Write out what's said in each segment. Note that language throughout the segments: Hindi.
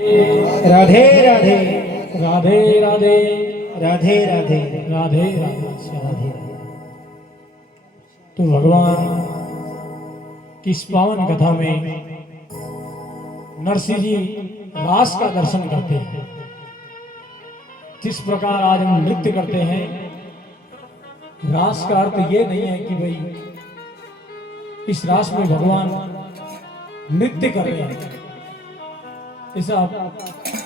राधे राधे राधे राधे राधे राधे राधे राधे। तो भगवान की इस पावन कथा में नरसिंह जी रास का दर्शन करते हैं। जिस प्रकार आज हम नृत्य करते हैं, रास का अर्थ ये नहीं है कि भाई इस रास में भगवान नृत्य कर रहे हैं, ऐसा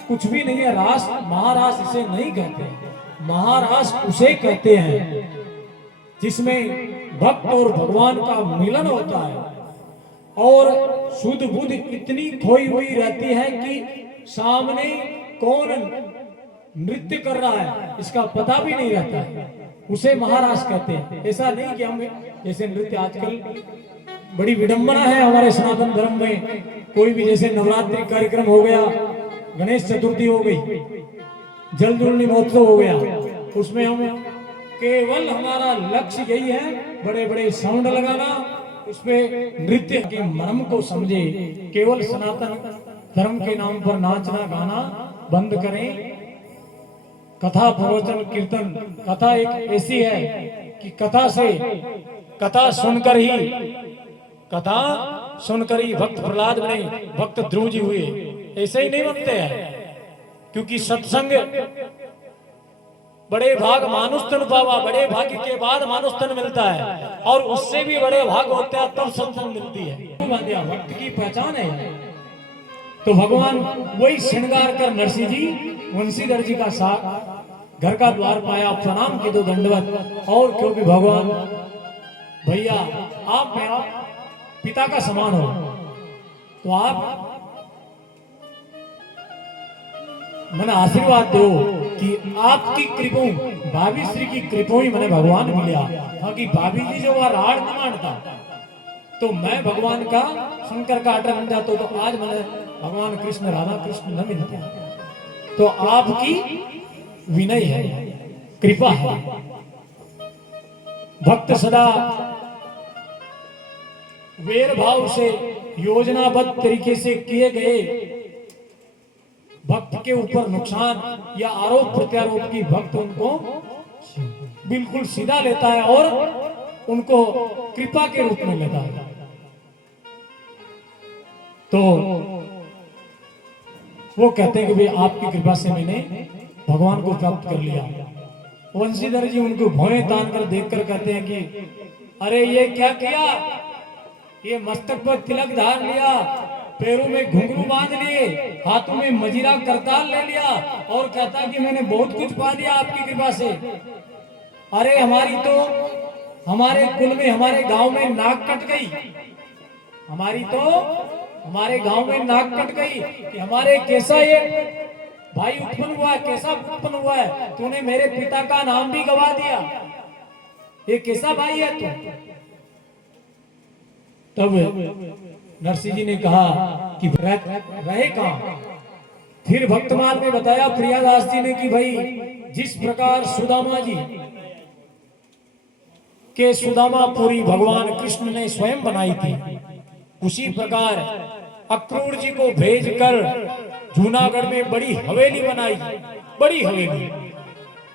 कुछ भी नहीं है। रास महारास इसे नहीं कहते, महारास उसे कहते हैं जिसमें भक्त और भगवान का मिलन होता है और शुद्ध बुद्धि इतनी खोई हुई रहती है कि सामने कौन नृत्य कर रहा है इसका पता भी नहीं रहता है, उसे महारास कहते हैं। ऐसा नहीं कि हम जैसे नृत्य आजकल बड़ी विडंबना है हमारे सनातन धर्म में, कोई भी जैसे नवरात्रि कार्यक्रम हो गया, गणेश चतुर्थी हो गई, जल जुलनी महोत्सव हो गया, उसमें हम केवल हमारा लक्ष्य यही है बड़े बड़े साउंड लगाना, उसमें नृत्य के मर्म को समझे। केवल सनातन धर्म के नाम पर नाचना गाना बंद करें। कथा प्रवचन कीर्तन, कथा एक ऐसी है कि कथा सुनकर ही भक्त प्रहलाद बने, भक्त ध्रुव जी हुए। ऐसे ही नहीं बनते हैं, क्योंकि सत्संग बड़े भाग मानुष तन पावा, बड़े भाग्य के बाद मानुष तन मिलता है और उससे भी बड़े भाग होते हैं तब सत्संग मिलती है। भक्त की पहचान है। तो भगवान वही श्रृंगार कर नरसिंह जी वंशीधर जी का साथ घर का द्वार पाया, प्रणाम के दो दंडवत। और क्योंकि भगवान भैया आप मेरा पिता का समान हो, तो आप मैंने आशीर्वाद दो कि आपकी कृपा, भाभी श्री की कृपा ही मैंने भगवान मिला। बाकी भाभी जी जो वह राड़ न मानता, तो मैं भगवान का शंकर का आटा बन जाता, तो आज मैंने भगवान कृष्ण राधा कृष्ण न मिलते। तो आपकी विनय है, कृपा है। भक्त सदा वेर भाव से योजनाबद्ध तरीके से किए गए भक्त के ऊपर नुकसान या आरोप प्रत्यारोप की भक्त उनको बिल्कुल सीधा लेता है और उनको कृपा के रूप में लेता है। तो वो कहते हैं कि भाई आपकी कृपा से मैंने भगवान को प्राप्त कर लिया। वंशीधर जी उनको भौएं तान कर देखकर कहते हैं कि अरे ये क्या किया, ये मस्तक पर तिलक धार लिया, पैरों में घुंघरू बांध लिए, हाथों में मजीरा करताल ले लिया और कहता कि मैंने बहुत कुछ पा लिया आपकी कृपा से। अरे हमारी तो हमारे कुल में, हमारे गांव में नाक कट गई, हमारे गांव में नाक कट गई कि हमारे कैसा ये भाई उत्पन्न हुआ है, कैसा उत्पन्न हुआ है, तूने मेरे पिता का नाम भी गवा दिया, ये कैसा भाई है तू। तब नरसिंह जी ने कहा कि रहे कहां। फिर भक्तमाल ने बताया प्रियादास जी ने कि भाई जिस प्रकार सुदामा जी के सुदामापुरी भगवान कृष्ण ने स्वयं बनाई थी, उसी प्रकार अक्रूर जी को भेजकर जूनागढ़ में बड़ी हवेली बनाई, बड़ी हवेली।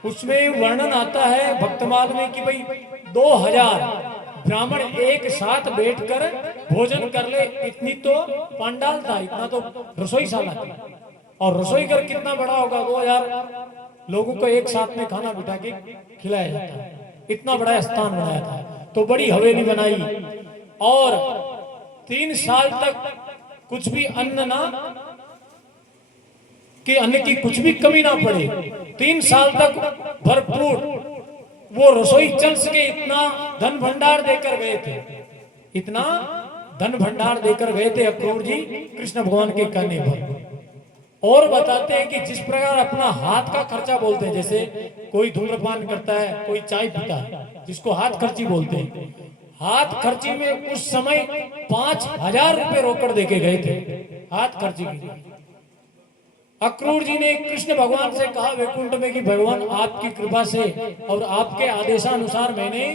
उसमें वर्णन आता है भक्तमाल में कि भाई 2000 ब्राह्मण एक साथ बैठकर भोजन कर ले, इतनी तो पंडाल था, इतना तो रसोईशाला थी। और रसोई घर कितना बड़ा होगा, 2000 लोगों को एक साथ में खाना बिठा के खिलाया जाता है, इतना बड़ा स्थान बनाया था। तो बड़ी हवेली बनाई और 3 साल तक कुछ भी अन्न की कुछ भी कमी ना पड़े। 3 साल तक भरपूर वो रसोई चल सके, इतना धन भंडार देकर गए थे, इतना धन भंडार देकर गए थे अक्रूर जी कृष्ण भगवान के कहने पर। और बताते हैं कि जिस प्रकार अपना हाथ का खर्चा बोलते हैं, जैसे कोई धूम्रपान करता है, कोई चाय पीता है, जिसको हाथ खर्ची बोलते हैं, हाथ खर्ची में उस समय 5000 रुपए रोकड़ देके गए थे हाथ खर्ची की। अक्रूर जी ने कृष्ण भगवान से कहा वैकुंठ में कि भगवान आपकी कृपा से और आपके आदेशानुसार मैंने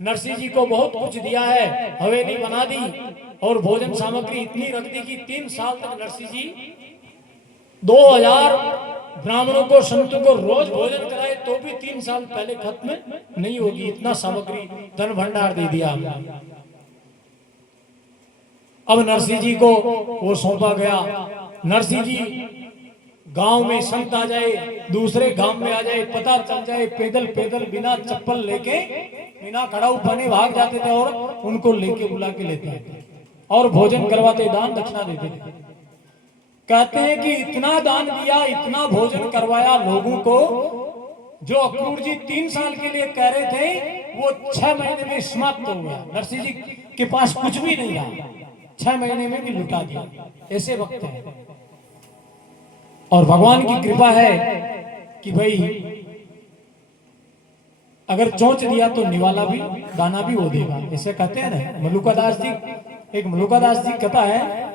नरसिंह जी को बहुत कुछ दिया है, हवेली बना दी और भोजन सामग्री इतनी रख दी कि 3 साल तक नरसिंह जी 2000 ब्राह्मणों को, संतों को रोज भोजन कराए तो भी 3 साल पहले खत्म नहीं होगी, इतना सामग्री धन भंडार दे दिया आपने। अब नरसिंह जी को वो सौंपा गया। नरसिंह जी गांव में संत आ जाए, दूसरे गांव में आ जाए, पता चल जाए, पैदल पैदल बिना चप्पल लेके, बिना खड़ा बने भाग जाते थे और उनको लेके बुला के लेते थे और भोजन करवाते, दान दक्षिणा देते थे। कहते हैं कि इतना दान दिया, इतना भोजन करवाया लोगों को, जो अक्रूर जी 3 साल के लिए कह रहे थे वो 6 महीने में समाप्त हो गया। नरसिंह जी के पास कुछ भी नहीं रहा, 6 महीने में भी लुटा दिया। ऐसे वक्त है और भगवान की कृपा है कि भाई अगर चोंच दिया तो निवाला भी, दाना भी वो देगा, ऐसे कहते हैं ना। मलुकादास जी, एक मलुकादास जी कथा है,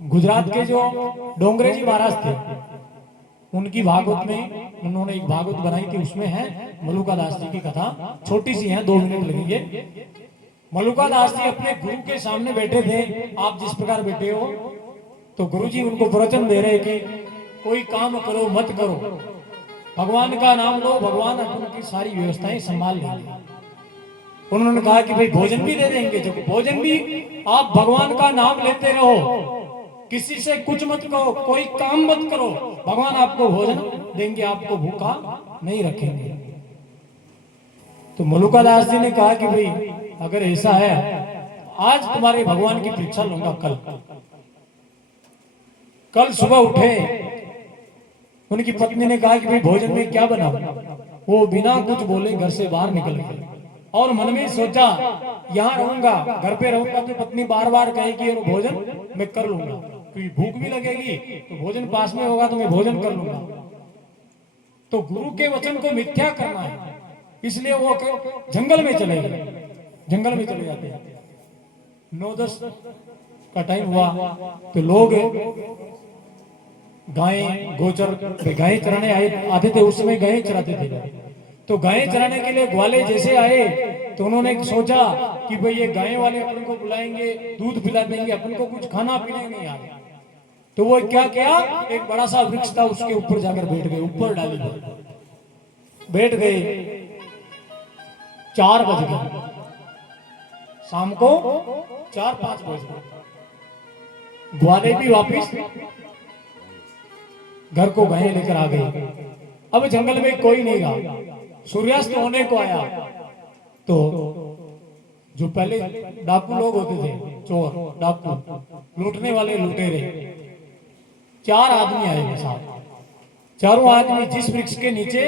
गुजरात के जो डोंगरे जी महाराज थे, उनकी भागवत में उन्होंने एक भागवत बनाई थी, उसमें है मलुकादास जी की कथा। छोटी सी है, 2 मिनट लगेंगे। मलुकादास जी अपने गुरु के सामने बैठे थे, आप जिस प्रकार बैठे हो, तो गुरु जी उनको प्रवचन दे रहे कि कोई काम करो मत करो, भगवान का नाम लो, भगवान उनकी सारी व्यवस्थाएं संभाल लेंगे। उन्होंने कहा कि भाई भोजन भी दे देंगे, जो भोजन भी आप भगवान का नाम लेते रहो, किसी से कुछ मत कहो, कोई काम मत करो, भगवान आपको भोजन देंगे, आपको भूखा नहीं रखेंगे। तो मलुकादास जी ने कहा कि भाई अगर ऐसा है, आज तुम्हारे भगवान की परीक्षा लूंगा। कल सुबह उठे, उनकी पत्नी ने कहा कि भाई भोजन में क्या बना। वो बिना कुछ बोले घर से बाहर निकल गए और मन में सोचा यहाँ रहूंगा, घर पे रहूंगा तो पत्नी बार बार कहेगी और भोजन मैं कर लूंगा, क्योंकि भूख भी लगेगी तो भोजन पास में होगा तो मैं भोजन कर लूंगा। तो गुरु के वचन को मिथ्या करना है, इसलिए वो जंगल में चले गए। जंगल में चले जाते हैं, 9-10 का टाइम हुआ तो लोग गायें गोचर गायें चराने आते थे, उस समय गायें चराते थे। तो गायें चराने के लिए ग्वाले जैसे आए तो उन्होंने सोचा कि भाई ये गायें वाले अपन को बुलाएंगे, दूध पिला देंगे, अपन को कुछ खाना पीने नहीं आए। तो वो क्या किया, एक बड़ा सा वृक्ष था, उसके ऊपर जाकर बैठ गए, ऊपर डाली बैठ गए। 4 बज गए, शाम को 4-5 बज गए। ग्वाले भी वापिस घर को गायें लेकर आ गए। अब जंगल में कोई नहीं रहा, सूर्यास्त होने को आया तो जो पहले डाकू लोग होते थे, चोर डाकू, लूटने वाले लुटेरे, 4 आदमी आए साथ। चारों आदमी जिस वृक्ष के नीचे,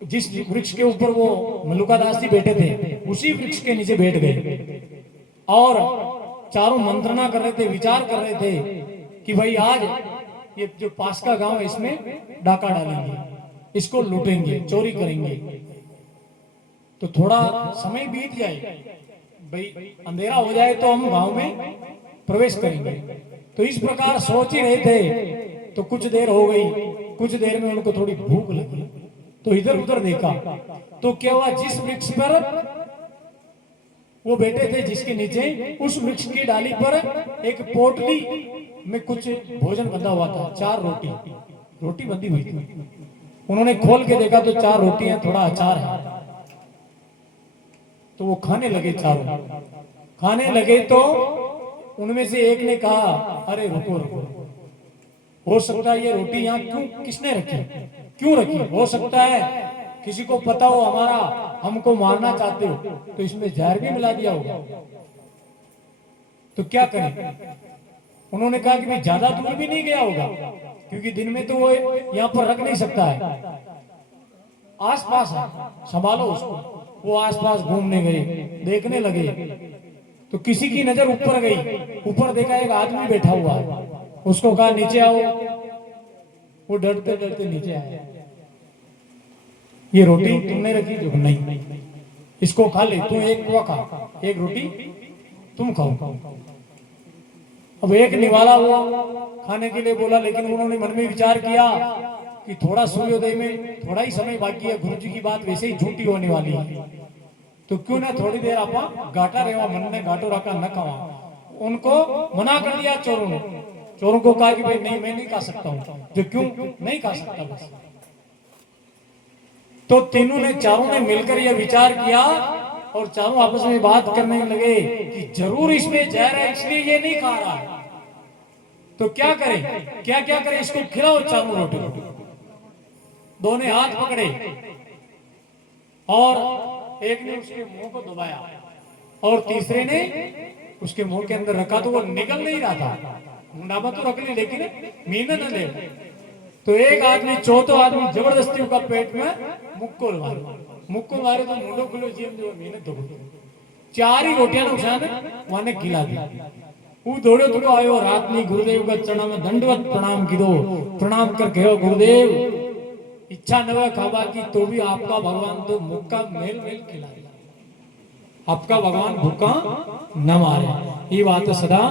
जिस वृक्ष के ऊपर वो मलुकादास जी बैठे थे, उसी वृक्ष के नीचे बैठ गए और चारों मंत्रणा कर रहे थे, विचार कर रहे थे कि भाई आज ये जो पास का गांव है इसमें डाका डालेंगे, इसको लूटेंगे, चोरी करेंगे, तो थोड़ा समय बीत जाए, भाई अंधेरा हो जाए तो हम गांव में प्रवेश करेंगे। तो इस प्रकार सोच ही रहे थे। तो कुछ देर हो गई, कुछ देर में उनको थोड़ी भूख लगी, तो इधर उधर देखा तो क्या हुआ, जिस वृक्ष पर वो बैठे थे, जिसके नीचे, उस वृक्ष की डाली पर एक पोटली में कुछ भोजन बंधा हुआ था। 4 रोटी बंधी हुई थी। उन्होंने खोल के देखा तो 4 रोटियां, थोड़ा अचार है। तो वो खाने लगे, चारों खाने लगे। तो उनमें से एक ने कहा, अरे रुको रुको, हो सकता है ये रोटी यहाँ क्यों, किसने रखी, क्यों रखी, हो सकता है किसी को पता हो हमारा, हमको मारना चाहते हो, तो इसमें जहर भी मिला दिया होगा, तो क्या करें। उन्होंने कहा कि भाई ज्यादा दूर भी नहीं गया होगा, क्योंकि दिन में तो वो यहाँ पर रख नहीं सकता है, आसपास है, संभालो उसको। वो आसपास घूमने गए, देखने लगे तो किसी की नजर ऊपर गई, ऊपर देखा एक आदमी बैठा हुआ है। उसको कहा नीचे आओ, वो डरते डरते नीचे आया। ये रोटी तुमने रखी, जो नहीं, इसको खा ले, तू एक कुआ खा, एक रोटी तुम खाओ। अब एक निवाला हुआ, खाने के लिए बोला, लेकिन उन्होंने मन में विचार किया कि थोड़ा सूर्योदय में थोड़ा ही समय बाकी है, गुरु जी की बात वैसे ही झूठी होने वाली है, तो क्यों ना थोड़ी देर आप गाटा रेवा, मन में गाटो रखा न खावा। उनको मना कर दिया चोरों ने। चोरों को कहा कि भाई नहीं, मैं नहीं खा सकता हूं। जो क्यों नहीं खा सकता बस। तो तीनों ने, चारों ने मिलकर यह विचार किया और चारों आपस में बात करने लगे कि जरूर इसमें जहर है, इसलिए ये नहीं खा रहा है। तो क्या करें, क्या क्या करें, इसको खिलाओ चारों रोटी। दोनों ने हाथ पकड़े और एक ने उसके मुंह को दबाया और तीसरे ने उसके मुंह के अंदर रखा, तो वो निकल नहीं रहा था। मुंडामा तो रख ली लेकिन मीना न ले। तो एक आदमी, चौथा आदमी जबरदस्ती उसका पेट में मुक्को मारे तो मुंडो खुलो जीव जो मेहनत दो। चार ही रोटियां उठाने वाने खिला दी। वो दौड़ो तो आयो रात में गुरुदेव का चरण में दंडवत प्रणाम कीधो। प्रणाम कर कहो गुरुदेव, इच्छा न हो खावा की तो भी आपका भगवान तो मुक्का मेल मेल खिलाए, आपका भगवान भूखा न मारे। ये बात सदा,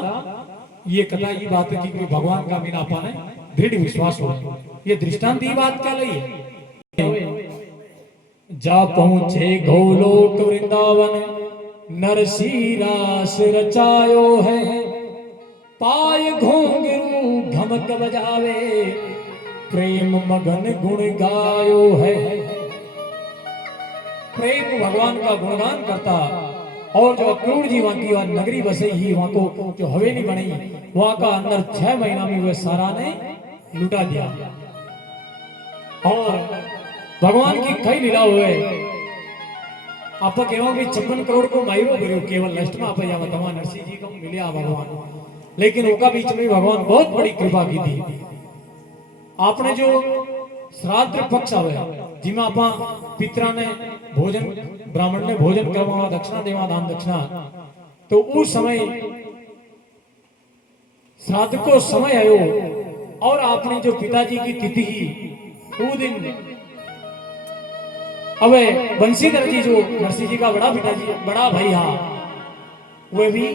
ये कथा ये बात है कि भगवान का बिना पाने दृढ़ विश्वास हो। ये दृष्टांत ये बात क्या लई है। जा पहुंचे गोलोक वृंदावन, नरसी रास रचायो है। पाय घोंघरू धमक बजावे, प्रेम मगन गुण गायो है। प्रेम भगवान का गुणगान करता और जो अक्रूर जी वहां की नगरी बसे ही, वहां को जो हवेली बनी, वहां का अंदर 6 महीना में वह सारा ने लुटा दिया। और भगवान की कई लीला हुए। आप कहो कि 56 करोड़ को मायरो भरो केवल नष्ट में आप जावा तमा नरसिंह जी को मिलिया भगवान। लेकिन उनका बीच में भगवान बहुत बड़ी कृपा की थी। आपने जो श्राद्ध पक्ष आवे जिमा आपा पितरा ने भोजन, ब्राह्मण ने भोजन करवा, दक्षिणा देवा, दान दक्षिणा, तो उस समय श्राद्ध को समय आयो और आपने जो पिताजी की तिथि वो दिन, अबे बंसीधर जी जो नरसिंह जी का बड़ा पिताजी, बड़ा भाई, वे भी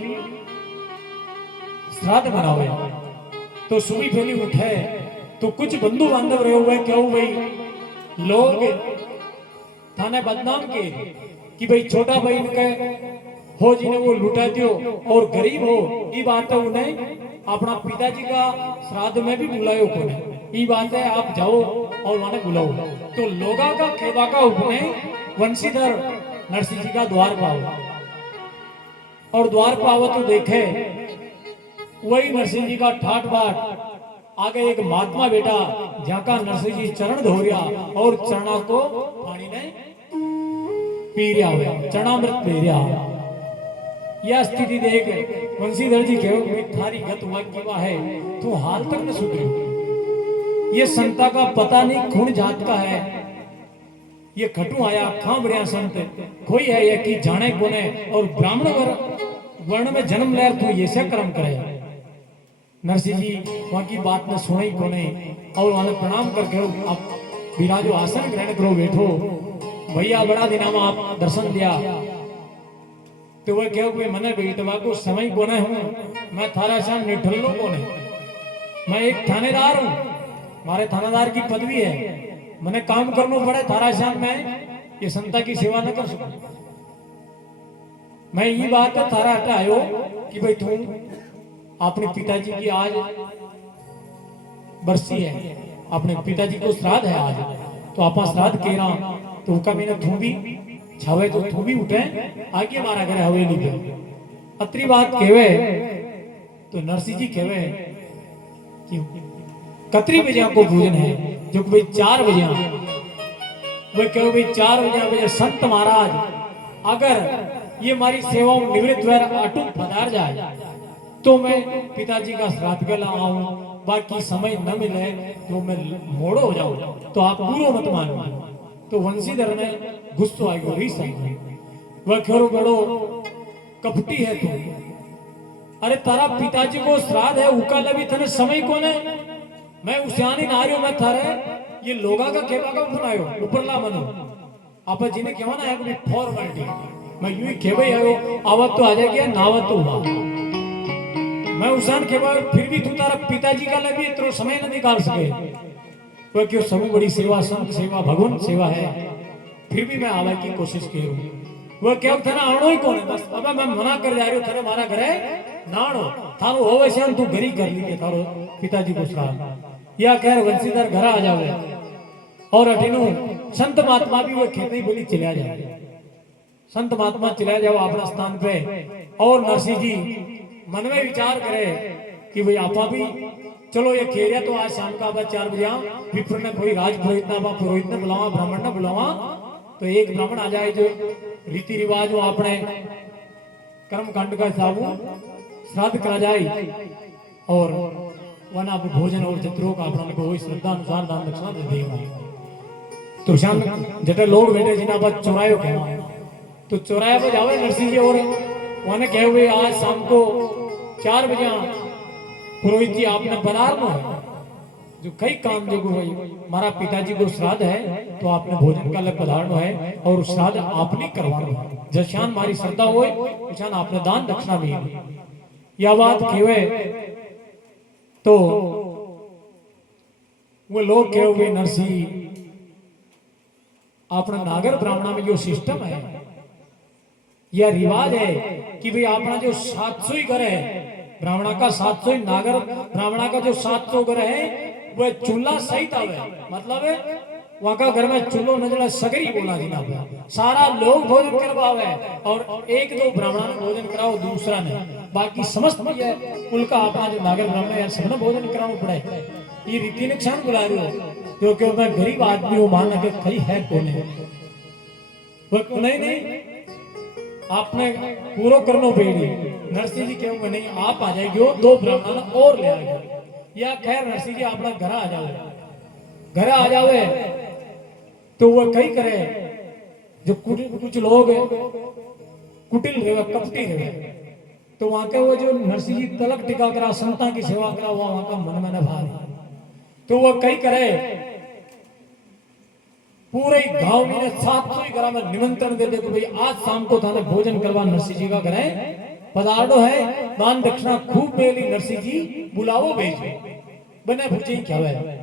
श्राद्ध मनावे। तो सुबह पहली उठे तो कुछ बंधु बांधव रहे हुए, क्यों भाई लोग थाने बदनाम के कि भाई छोटा भाई के हो जिन्हें वो लुटा दियो और गरीब हो, ये बात है उन्हें अपना पिताजी का श्राद्ध में भी बुलायो को नहीं। ये बात है आप जाओ और वहां बुलाओ। तो लोगा का खेबा का उपने वंशीधर नरसिंह जी का द्वार पाओ और द्वार पाओ तो देखे वही नरसिंह जी का ठाट बाट आगे एक महात्मा बेटा जाका नरसिंह जी चरण धो रहा और चरणा को पानी ने पी रहा हुआ, चरणामृत पी रहा। यह स्थिति देख वंशीधर जी कहो थारी गत वाक्यवा है, तू हाल तक न सुधरी। ये संता का पता नहीं खून जात का है, ये खटू आया खाम रहा संत कोई है ये कि जाने कोने और ब्राह्मण वर्ण में जन्म ले तू ये से कर्म करे। नरसिंह जी वहां की बात ने सुनी कोने और वहां प्रणाम करके आप विराजो, आसन ग्रहण करो, बैठो भैया, बड़ा दिना में आप दर्शन दिया। तो वह कहो कि मने बेटवा को समय कोने हूं, मैं थारा शान निठल्लो कोने, मैं एक थानेदार हूं, मारे थानेदार की पदवी है, मने काम करना पड़े थारा शान में ये संता की सेवा न कर सकूं। मैं ये बात है थारा हटा आयो कि भाई तू अपने पिताजी की आज बरसी है, अपने पिताजी को श्राद्ध है आज, तो आपा श्राद्ध के रहा तो उनका मैंने तू भी छावे तो तू भी उठे आगे मारा करे हवेली पे। अत्री बात कहवे तो नरसिंह जी कहवे कि कतरी बजे आपको भोजन है, जो कि भाई 4 बजे। वे कहो भाई 4 बजे संत महाराज अगर ये हमारी सेवाओं निवृत्त व अटूट पधार जाए तो मैं पिताजी का श्राद्ध के ला आऊं, बाकी समय न मिले तो मैं मोड़ो हो जाऊं, तो आप पूरा मत मानो। तो वंशीधर ने गुस्सा आई गो रीस आई, वह खेरो बड़ो कपटी है तू, अरे तारा पिताजी को श्राद्ध है उका लभी थने समय कोने, मैं उसियानी नारियो में थारे ये लोगा का खेबा का बनायो ऊपरला मनो आप जिन्हें कहवाना है अपनी फॉर्मेलिटी, मैं यूं ही खेबे आयो आवत तो आ जाएगी नावत तो हुआ, मैं उसान खेबा फिर भी तू तारा पिताजी का लगी इतना समय न निकाल सके। वह क्यों सब बड़ी सेवा, संत सेवा, भगवान सेवा है, फिर भी मैं आवे की कोशिश की हूं। वह क्या थाना आवणो ही कौन है, बस अब मैं मना कर जा रही हूं, थारे मारा घरे नाणो थारो होवे श्याम तू घरी कर ली के थारो पिताजी को श्राद्ध या खैर वंशीधर घर आ जावे और अठीनु संत महात्मा भी वो खेती बोली चला जाए संत महात्मा चला जाओ अपना स्थान पे और नरसिंह जी मन में विचार करे कि भाई आपा भी चलो ये खेरिया तो आज शाम का 4 बजे विप्र ने कोई राज पुरोहित ना पुरोहित ने बुलावा ब्राह्मण ने बुलावा तो एक ब्राह्मण आ जाए जो रीति रिवाज वो अपने कर्म कांड का हिसाब श्राद्ध करा जाए और वन आप भोजन और जत्रों का अपना को श्रद्धा अनुसार दान दक्षिणा दे देगा तो शाम जटे लोग बैठे जिन्हें बात चौराहे कहवा तो चौराहे पर जावे नरसिंह जी और वहां कहे हुए आज शाम को 4 बजे पुरोहित जी आपने बनारना है जो कई काम जो भाई हमारा पिताजी को श्राद्ध है तो आपने भोजन का लग पधारना है और श्राद्ध आपने करवाना है जशान हमारी श्रद्धा होए उशान आपने दान दक्षिणा भी यह बात केवे तो वो लोग कहे हुए नरसिंह अपना नागर ब्राह्मणा में जो सिस्टम है यह रिवाज है कि भाई अपना जो 700 ही घर है ब्राह्मणा का 700 ही नागर ब्राह्मणा का जो 700 घर है वह चूल्हा सहित आवे मतलब वहां का घर में चूल्हो नजर सगरी बोला जिना सारा लोग भोजन करवावे और एक दो ब्राह्मणा ने भोजन कराओ दूसरा ने बाकी समस्त ये कुल का अपना जो नागर ब्राह्मण है सबने भोजन कराना पड़े ये रीति नुकसान बुला रहे हो क्योंकि मैं गरीब आदमी हूं मान के कहीं है कौन है वो नहीं आपने पूरा करनो पेड़ी नरसिंह जी कहूंगा नहीं आप आ जाएगी 2 ब्राह्मण और ले आएंगे या खैर नरसिंह जी अपना घर आ जावे तो वो कई करे जो कुछ लोग कुटिल रहे कपटी रहे तो वहां के वो जो नरसिंह जी तलक टिका करा संता की सेवा करा वहां का मन में भारी तो वो कई करे पूरे गांव में 700 ही घर में निमंत्रण दे दे कि भाई आज शाम को थाने भोजन करवा नरसिंह जी का घर है पधारो है दान दक्षिणा खूब मेली नरसिंह जी बुलाओ भेजे बने भुजी क्या है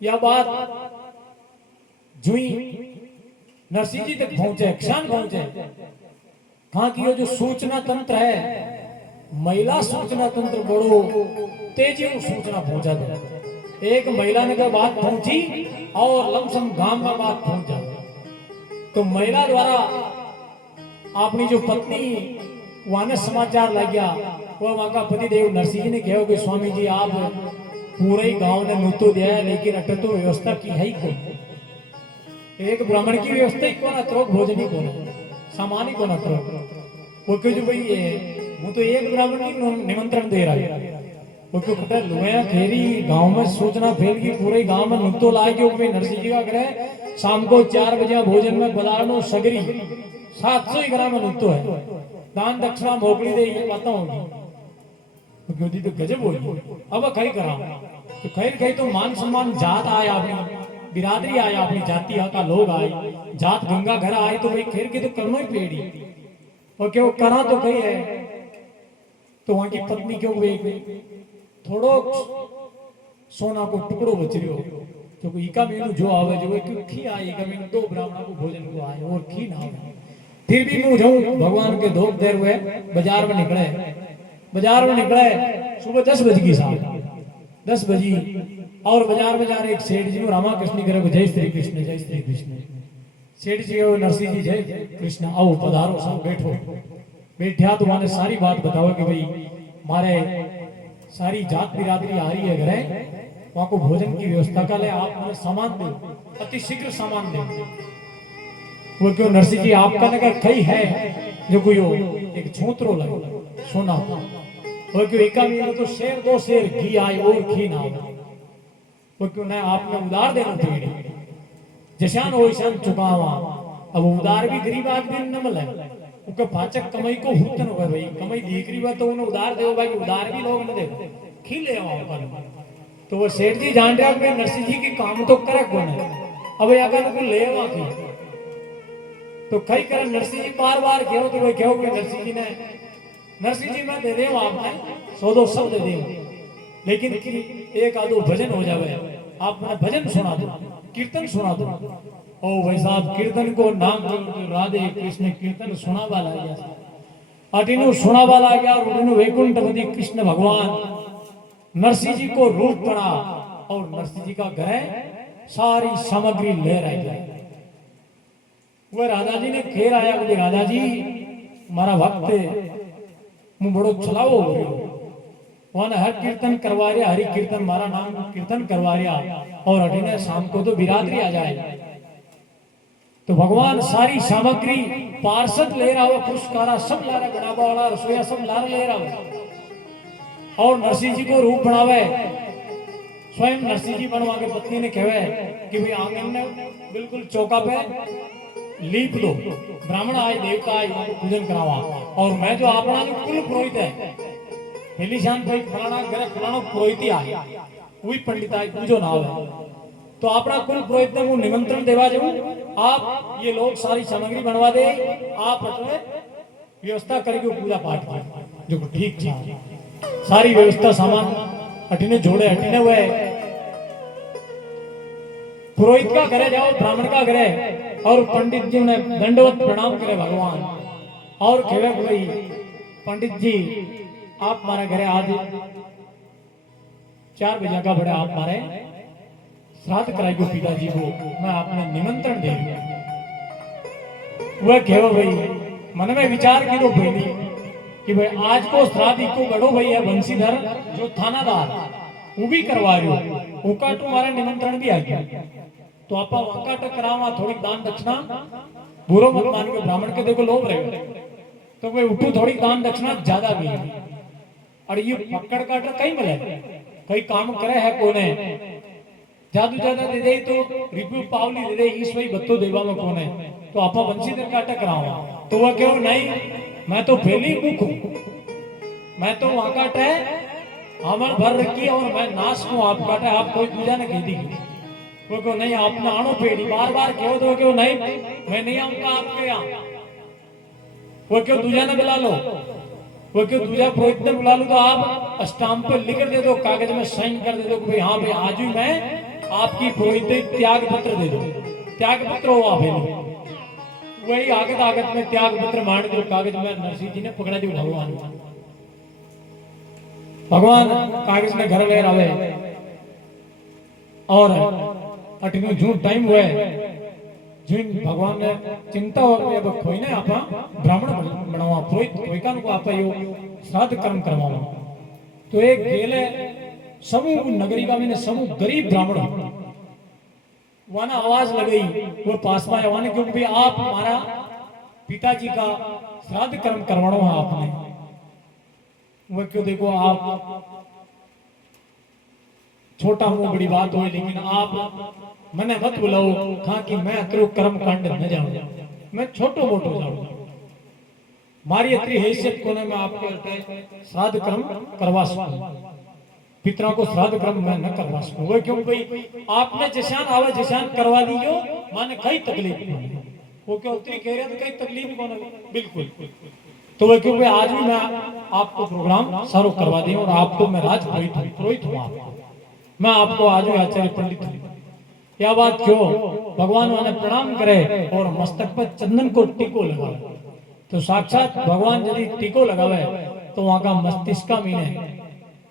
यह बात जुई नरसिंह जी तक पहुंचे क्षण पहुंचे कहां की जो सूचना तंत्र है महिला सूचना तंत्र बड़ो तेजी में सूचना पहुंचा दे एक महिला ने बात पहुंची और लमसम गांव में बात पहुंच जाए तो महिला द्वारा अपनी जो पत्नी वहां ने समाचार लग गया वो वहां का पति देव नरसिंह जी ने कहा कि स्वामी जी आप पूरे ही गांव ने नुतो दिया है लेकिन अटे तो व्यवस्था की है ही कौन एक ब्राह्मण की व्यवस्था ही कौन अत्रो भोजन ही कौन सामान ही कौन अत्रो वो क्यों जो भाई वो तो एक ब्राह्मण की निमंत्रण दे रहा है वो क्यों पता लोया खेरी गांव में सूचना फैल गई पूरे गांव में नुतो लाए कि नरसिंह जी का घर शाम को 4 बजे भोजन में पधारनो सगरी 700 ही ग्राम में नुतो है दान दक्षिणा मोकली दे ये बातें होगी क्योंकि तो गजब होगी अब कहीं करा तो कहीं तो मान सम्मान जात आया अपनी बिरादरी आया अपनी जाति का लोग आए जात गंगा घर आए तो भाई खेर के तो करना ही पेड़ी और क्यों करा तो कहीं है तो वहां की पत्नी क्यों थोड़ो सोना को टुकड़ो बच रही हो क्योंकि इका मेनू जो आवे जो क्यों खी आए इका मेनू 2 ब्राह्मणों को भोजन को आए और खी ना आवे फिर भी मैं जाऊं भगवान के धोख देर हुए बाजार में निकले सुबह 10 बजे की साथ 10 बजे और बाजार में जा रहे एक सेठ जी रामा कृष्ण करे जय श्री कृष्ण सेठ जी और नरसिंह जी जय कृष्ण आओ पधारो सब बैठो बैठा तो माने सारी बात बताओ कि भाई मारे सारी जात बिरादरी आ रही है घरे वहां को भोजन की व्यवस्था का ले आप मुझे सामान दो अति शीघ्र सामान दो वो क्यों नरसिंह जी आपका नगर कई है जो कोई हो एक छोतरो लगे सोना वो क्यों एका में तो शेर 2 शेर घी आए और घी ना वो क्यों ना आपने उधार देना चाहिए जशान हो शान चुकावा अब उधार भी गरीब आदमी न मिले उनके पाचक कमाई को हुतन हो भाई कमाई दीकरी बा तो उन्हें उधार दे भाई उधार भी लोग न दे खिले आओ तो वो सेठ जी जान रहा कि नरसिंह जी के काम तो करे कौन है अब अगर को ले आवा की तो कई कर नरसिंह जी बार-बार कहो तो भाई कहो कि नरसिंह जी ने नरसिंह जी मैं दे दे आपने 100 सब दे दे लेकिन एक आधो भजन हो जावे आप मैंने भजन सुना दो कीर्तन सुना दो ओ भाई साहब कीर्तन को नाम राधे कृष्ण कीर्तन सुना वाला अटीनु सुनावा लाग्या और उन्हें वैकुंठपति कृष्ण भगवान नरसिंह जी को रूप पड़ा और नरसिंह जी का घर सारी सामग्री ले रहे वह राजा जी ने घेर आया कि राजा जी मारा भक्त मुंह बड़ो चलाओ हो रहे वहां हर कीर्तन करवा रहा हरि कीर्तन मारा नाम कीर्तन करवा रहा और अठीने शाम को तो बिरादरी आ जाए तो भगवान सारी सामग्री पार्षद ले रहा हो पुष्कारा सब ला रहा गणाबा वाला रसोईया सब ला ले रहा हो और नरसिंह जी को रूप बनावे स्वयं नरसिंह जी बनवा के पत्नी ने कहे कि भाई आंगन में बिल्कुल चौका पे लीप दो ब्राह्मण आए देवता आए उनको पूजन करावा और मैं जो अपना जो कुल पुरोहित है पहली शान भाई फलाना घर फलाना पुरोहित आए वही पंडित आए पूजो नाव है तो अपना कुल पुरोहित ने वो निमंत्रण देवा जाऊं आप ये लोग सारी सामग्री बनवा दे आप व्यवस्था करके पूजा पाठ की जो ठीक था सारी व्यवस्था सामान अठीने जोड़े अठीने हुए पुरोहित का घरे जाओ ब्राह्मण का घरे और पंडित जी ने दंडवत प्रणाम करे भगवान और कहे भाई पंडित जी आप हमारे घरे आज 4 बजे का बड़े आप हमारे श्राद्ध कराइयो पिताजी को मैं आपने निमंत्रण दे वह कहो भाई मन में विचार की तो पहली कि भाई आज को श्राद्ध को बड़ो भाई है बंसीधर जो थानादार वो भी करवा रहे हो उका तुम्हारा निमंत्रण भी आ गया तो आप वका टकरावा थोड़ी दान दक्षिणा बुरो मत मान के ब्राह्मण के देखो लोभ रहे तो भाई उठू थोड़ी दान दक्षिणा ज्यादा भी है और ये पकड़ काट कहीं मिले कई काम करे है कोने जादू ज्यादा दे दे तो रिव्यू पावली दे दे इस वही बत्तो देवा में कोने तो आपा बंसीधर का टकरावा तो वह क्यों नहीं मैं तो पहली मुख हूं मैं तो वहां काट है अमर भर रखी और मैं नाश हूं आप काटे आप कोई पूजा न की दी वो क्यों नहीं आप ना आनो पेड़ी बार बार क्यों तो क्यों नहीं मैं नहीं आऊंगा आपके यहाँ वो क्यों दूजा ने बुला लो वो क्यों दूजा पुरोहित ने बुला लो तो आप स्टाम्प पे लिख दे दो कागज में साइन कर दे दो कि भाई हाँ भाई आज ही मैं आपकी पुरोहित त्याग पत्र दे दो त्याग पत्र हो आप वही आगत में त्याग पत्र मार दो कागज में नरसिंह जी ने पकड़ा दिया भगवान कागज में घर ले रहे और अटनो जो टाइम हुए जिन भगवान ने चिंता और अब कोई ने आपा ब्राह्मण बनावा पुरोहित कोई का को आपा यो श्राद्ध कर्म करवावा तो एक गेले समूह नगरी का मैंने समूह गरीब ब्राह्मण वाना आवाज लगाई वो पास में आया क्योंकि भी आप हमारा पिताजी का श्राद्ध कर्म करवाना है आपने वो क्यों देखो आप छोटा मुंह बड़ी बात हो लेकिन आप मने मत बुलाओ कहा कि मैं अतरो कर्म कांड न जाऊं मैं छोटो मोटो जाऊं मारी इतनी हैसियत को मैं आपके श्राद्ध कर्म करवा सकूं पितरों को श्राद्ध कर्म मैं न करवा सकूं वो क्यों भाई आपने जैसान आवे जैसान करवा दियो माने कई तकलीफ नहीं वो क्या उतरी कह रहे तो कई तकलीफ कौन बिल्कुल तो वो क्यों भाई आज भी मैं आपको प्रोग्राम सारो करवा दूं और आपको मैं राज पुरोहित हूं आपको मैं आपको आज भी आचार्य पंडित हूं क्या बात क्यों भगवान माने प्रणाम करे और मस्तक पर चंदन को टीको लगावे तो साक्षात भगवान यदि टीको लगावे तो वहां का मस्तिष्क का मीने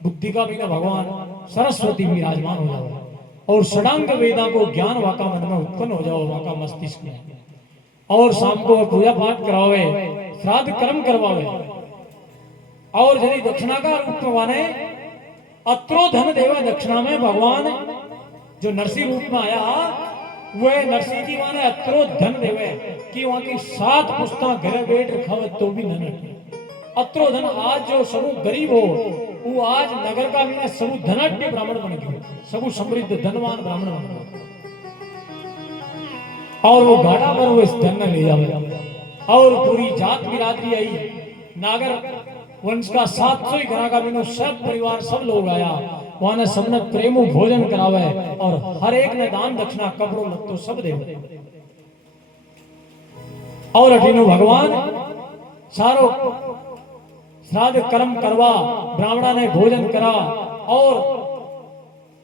बुद्धि का मीने भगवान सरस्वती विराजमान हो जाओ और षडांग वेदा को ज्ञान वहां का मन में उत्पन्न हो जाओ वहां का मस्तिष्क में और शाम को पूजा पाठ करावे श्राद्ध कर्म करवावे और यदि दक्षिणा का रूप माने अत्रो धन देवा दक्षिणा में भगवान जो नरसिंह रूप में आया वह नरसिंह जी माने अत्रो धन देवे कि वहां की 7 पुस्ता घर बैठ रखावे तो भी न अत्रो धन आज जो समूह गरीब हो वो आज नगर का भी समूह धनाढ्य ब्राह्मण बन गए समूह समृद्ध धनवान ब्राह्मण बन गए और वो घाटा पर वो इस धन में ले जावे और पूरी जात बिरादरी आई नागर वंश का 700 घरा का बिनो सब परिवार सब लोग आया वहां ने सबने प्रेमो भोजन करावे और हर एक ने दान दक्षिणा कपड़ों लत्तो सब दे और अठीनो भगवान सारो श्राद्ध कर्म करवा ब्राह्मणा ने भोजन करा और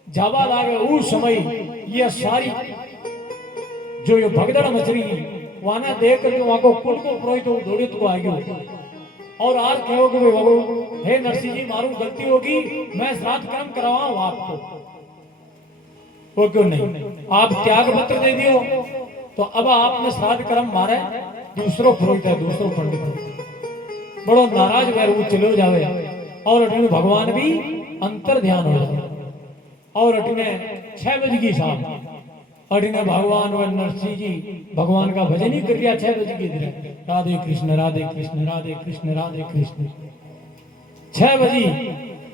जावा लागे उस समय ये सारी जो भगदड़ मछली वहां देख करके वहां को कुल को पुरोहित दौड़ित को आ गयो और आज कहोगे भगवान हे नरसिंह जी मारू गलती होगी, मैं श्राद्ध कर्म करवाऊं आपको, वो क्यों नहीं, आप त्याग पत्र दे दियो, तो अब आपने श्राद्ध कर्म मारे दूसरो पुरोहित है, दूसरो पंडित है, बड़ो नाराज वह वो चलो जावे और अटने भगवान भी अंतर ध्यान हो जाए और अटने 6 बजे की शाम अटने भगवान व नरसिंह जी भगवान का भजन ही कर दिया 6 बजे की तरह, राधे कृष्ण राधे कृष्ण राधे कृष्ण राधे कृष्ण 6 बजे,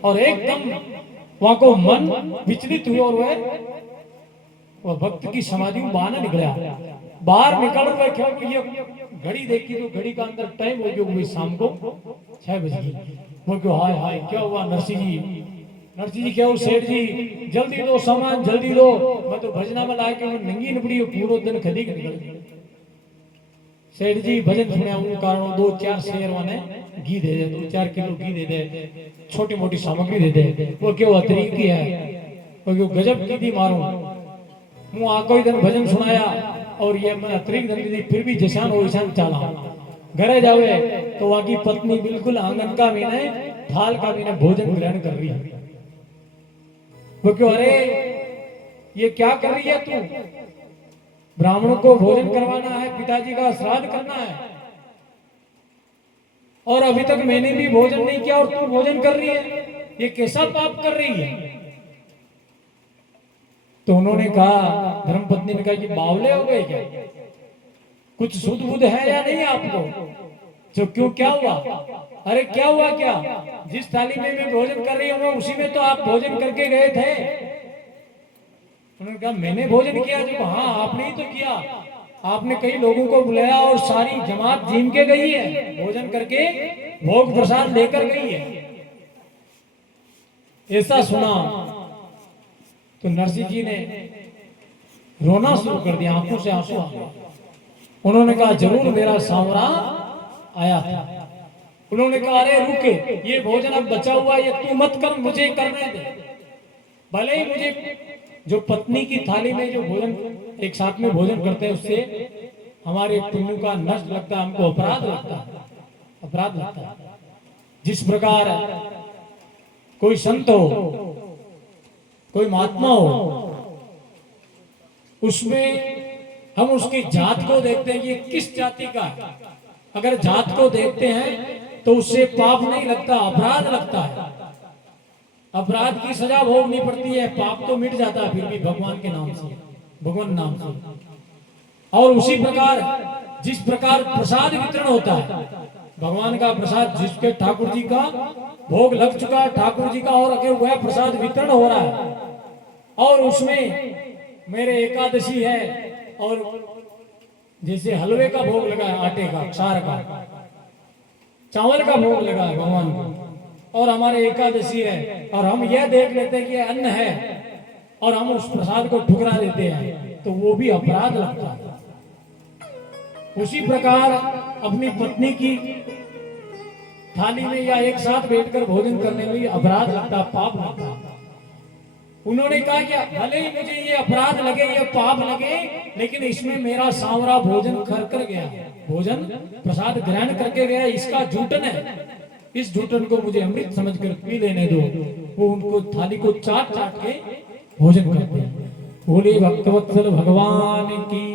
और एकदम वहां को मन विचलित हुआ और वह भक्त की समाधि में बाहर निकला, बाहर निकल रहे क्योंकि ये घड़ी देखी तो घड़ी का अंदर टाइम हो गया हुई शाम को 6 बजे, वो क्यों हाय हाय क्या हुआ नरसिंह जी क्या हो सेठ जी जल्दी दो सामान जल्दी दो, मैं तो भजना में लाके नंगी निपड़ी पूरा दिन खदी के निकल, सेठ जी भजन सुने उन कारण 2-4 शेर वाने घी दे दे, 2-4 किलो घी दे दे, छोटी मोटी सामग्री दे दे, वो क्यों अतरीक की है, वो क्यों गजब की थी मारूं, मुँह आको ही दिन भजन सुनाया और ये मैं अतिरिक्त दी, फिर भी जैसान हो वैसान चला, घरे जावे तो वहां की पत्नी बिल्कुल आंगन का भी नहीं थाल का भी नहीं भोजन ग्रहण कर रही है, वो क्यों अरे ये क्या कर रही है तू, ब्राह्मणों को भोजन करवाना है, पिताजी का श्राद्ध करना है और अभी तक मैंने भी भोजन नहीं किया और तू भोजन कर रही है, ये कैसा पाप कर रही है। तो उन्होंने कहा धर्मपत्नी ने कहा कि बावले हो गए क्या, कुछ सुध बुध है या नहीं आपको, जो क्यों क्या हुआ, अरे क्या हुआ क्या, जिस थाली में मैं भोजन कर रही हूँ उसी में तो आप भोजन करके गए थे। उन्होंने कहा मैंने भोजन किया, जो हाँ आपने ही तो किया, आपने कई लोगों को बुलाया और सारी जमात जिम के गई है, भोजन करके भोग प्रसाद लेकर गई है। ऐसा सुना तो नरसिंह जी ने रोना शुरू कर दिया, आंखों से आंसू आ गए। उन्होंने कहा जरूर मेरा सांवरा आया था। उन्होंने कहा अरे रुके, ये भोजन अब बचा हुआ ये तू मत कर, मुझे करने दे, भले ही मुझे जो पत्नी की थाली में जो भोजन एक साथ में भोजन करते हैं उससे हमारे पुण्य का नष्ट लगता है, हमको अपराध लगता है। जिस प्रकार कोई संत हो कोई महात्मा हो उसमें हम उसकी जात को देखते हैं, ये किस जाति का है, अगर जात को देखते हैं तो उससे पाप नहीं लगता, अपराध लगता है, अपराध की सजा भोगनी पड़ती है, पाप तो मिट जाता है फिर भी भगवान के नाम से, भगवान नाम से। और उसी प्रकार जिस प्रकार प्रसाद वितरण होता है, भगवान का प्रसाद जिसके ठाकुर जी का भोग लग चुका है ठाकुर जी का, और अगर वह प्रसाद वितरण हो रहा है और उसमें मेरे एकादशी है और जैसे हलवे का भोग लगा है, आटे का क्षार का चावल का भोग लगा है भगवान को, और हमारे एकादशी है और हम यह देख लेते हैं कि अन्न है और हम उस प्रसाद को ठुकरा देते हैं, तो वो भी अपराध लगता है। उसी प्रकार अपनी पत्नी की थाली में या एक साथ बैठकर भोजन करने में अपराध लगता, पाप लगता। उन्होंने कहा कि भले ही मुझे ये अपराध लगे ये पाप लगे, लेकिन इसमें मेरा सांवरा भोजन कर गया, भोजन प्रसाद ग्रहण करके गया, इसका झूठन है, इस झूठन को मुझे अमृत समझकर पी लेने दो। वो उनको थाली को चाट चाट के भोजन करते हैं। बोले भक्तवत्सल भगवान की